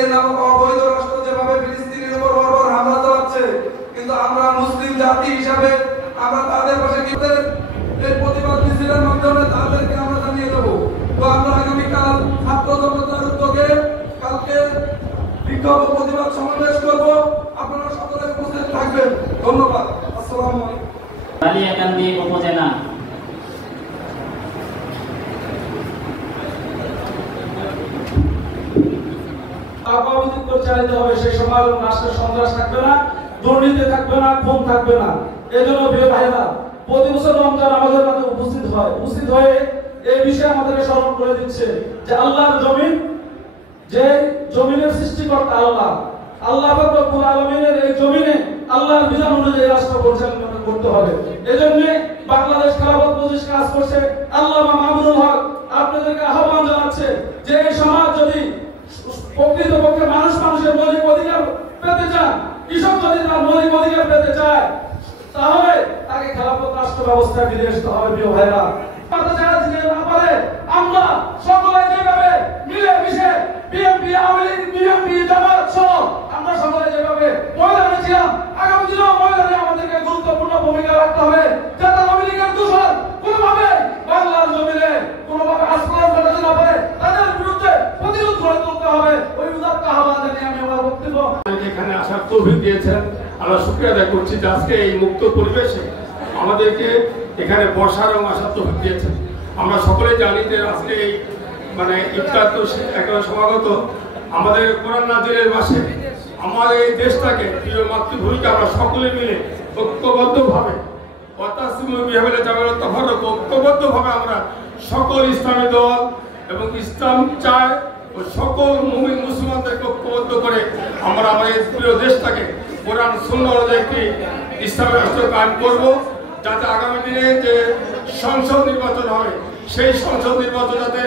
Israel নামক অবৈধ রাষ্ট্র যেভাবে ফিলিস্তিনের উপর বর্বর হামলা চালাচ্ছে, কিন্তু আমরা মুসলিম জাতি হিসাবে আমরা তাদের পাশে এই প্রতিবাদ মিছিলের মাধ্যমে তাদেরকে আমরা জানিয়ে দেবো। তো আমরা আগামীকাল ছাত্র জনতার উদ্যোগে কালকে বিক্ষোভ প্রতিবাদ সমাবেশ করব। আপনারা সকলে উপস্থিত থাকবেন। ধন্যবাদ। আসসালামু আলাইকুম। বালিয়াকান্দি উপজেলা চালিত হবে, সেই সময় রাষ্ট্রের সন্ত্রাস থাকবে না, দুর্নীতি থাকবে না, খুন থাকবে না। এই জন্য প্রিয় ভাইরা, প্রতি বছর রমজান আমাদের মাঝে উপস্থিত হয়ে এই বিষয়ে আমাদেরকে স্মরণ করে দিচ্ছে যে আল্লাহর জমিন, যে জমিনের সৃষ্টিকর্তা আল্লাহ, আল্লাহ রব্বুল আলামিনের এই জমিনে আল্লাহর বিধান অনুযায়ী রাষ্ট্র পরিচালনা করতে হবে। এজন্য বাংলাদেশ খেলাফত মজলিস কাজ করছে। আল্লামা মামুনুল হক আপনাদেরকে আহ্বান জানাচ্ছে যে এই সমাজ যদি প্রকৃতপক্ষে মানুষের মৌলিক অধিকার পেতে চান, কৃষক যদি তার মৌলিক অধিকার পেতে চায়, তাহলে তাকে খেলাফত রাষ্ট্র ব্যবস্থায় ফিরে আসতে হবে। প্রিয় ভাইরা, আমরা সকলে যেভাবে মিলে মিশে বিএনপি, আওয়ামী লীগ, বিএনপি, জামাত সহ আমরা সকলে যেভাবে ময়দানে ছিলাম, আগামী দিনেও ময়দানে আমাদেরকে গুরুত্বপূর্ণ ভূমিকা রাখতে হবে, যাতে আওয়ামী লীগের দূষণ কোনোভাবে বাংলার জমিনে কোনোভাবে আস্ফালন ঘটাতে না পারে, তাদের বিরুদ্ধে প্রতিরোধ গড়ে তুলতে হবে। ওই উদাত্ত আহ্বান জানিয়ে আমি আমার বক্তব্য এখানে আসার তৌফিক দিয়েছেন। আমরা শুকরিয়া আদায় করছি যে আজকে এই মুক্ত পরিবেশে আমাদেরকে এখানে বসার এবং আসার তৌফিক দিয়েছেন। আমরা সকলেই জানি যে আজকে এই ইফতার তো একেবারে সমাগত, আমাদের কোরআন নাজিলের মাসে আমাদের এই দেশটাকে প্রিয় মাতৃভূমিকে আমরা সকলে মিলে ঐক্যবদ্ধভাবে ঐক্যবদ্ধভাবে আমরা সকল ইসলামী দল এবং ইসলাম চায় ও সকল মুমিন মুসলমানদেরকে ঐক্যবদ্ধ করে আমরা আমাদের প্রিয় দেশটাকে কোরআন সুন্নাহ অনুযায়ী একটি ইসলামী রাষ্ট্র কায়েম করব, যাতে আগামী দিনে যে সংসদ নির্বাচন হবে সেই সংসদ নির্বাচন যাতে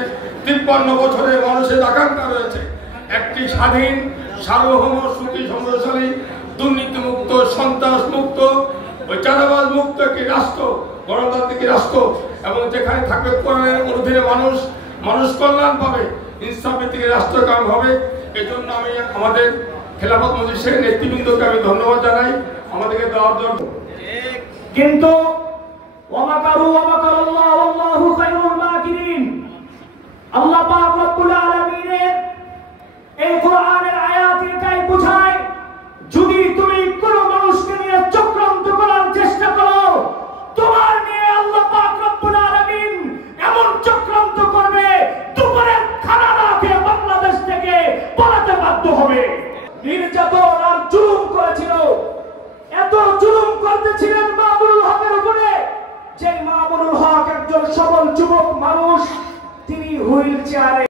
53 বছরের মানুষের আকাঙ্ক্ষা রয়েছে একটি স্বাধীন, সার্বভৌম, সুখী, সমৃদ্ধশালী, দুর্নীতিমুক্ত, সন্ত্রাস মুক্ত, চাঁদাবাজ মুক্ত একটি রাষ্ট্র, গণতান্ত্রিক রাষ্ট্র, এবং যেখানে থাকবে কোরআনের অধীনে মানুষ কল্যাণ পাবে, ইনসাফভিত্তিক রাষ্ট্র কায়েম হবে। এই জন্য আমি আমাদের খেলাফত মজলিসের নেতৃবৃন্দকে আমি ধন্যবাদ জানাই আমাদেরকে দেওয়ার জন্য। কিন্তু আল্লাহ পাক রব্বুল আলামিনের এই কোরআনের আয়াত এটাই বোঝায়, যদি তুমি কোন মানুষকে নিয়ে চক্রান্ত করার চেষ্টা করো, তোমার নিয়ে আল্লাহ পাক রব্বুল আলামিন এমন চক্রান্ত করবে, দুপুরের খানা না খেয়ে বাংলাদেশ থেকে পালাতে বাধ্য হবে। নির্যাতন আর জুলুম করেছিল, এত জুলুম করতেছিলেন মামুনুল হকের উপরে, যে মামুনুল হক একজন সবল যুবক মানুষ, তিনি হুইল চেয়ারে